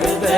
对对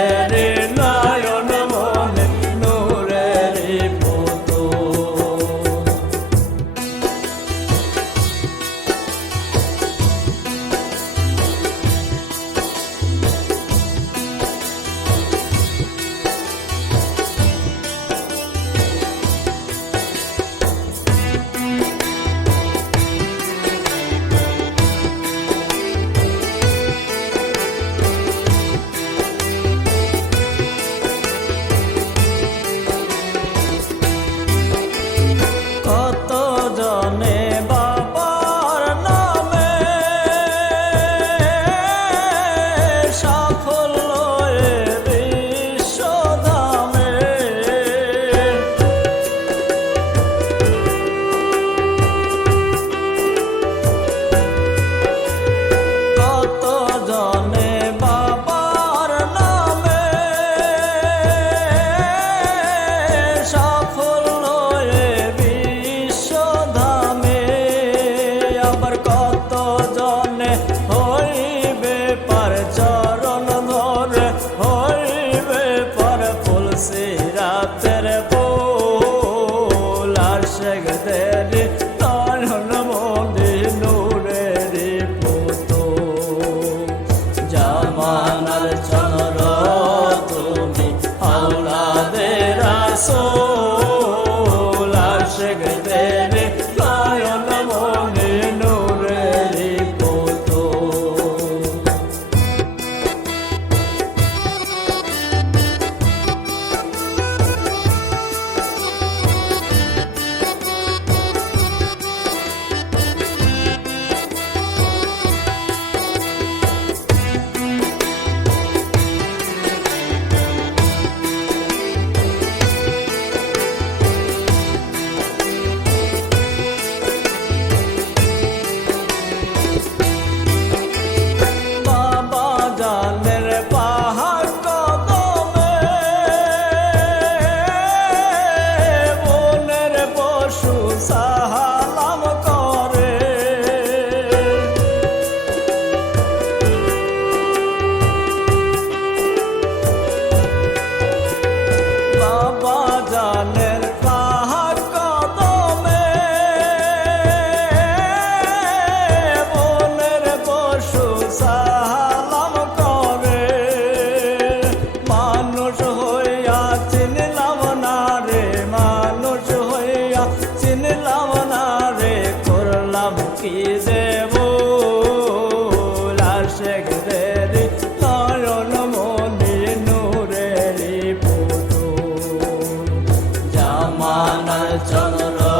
চলো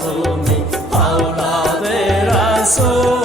তুমি আওলাদের আসো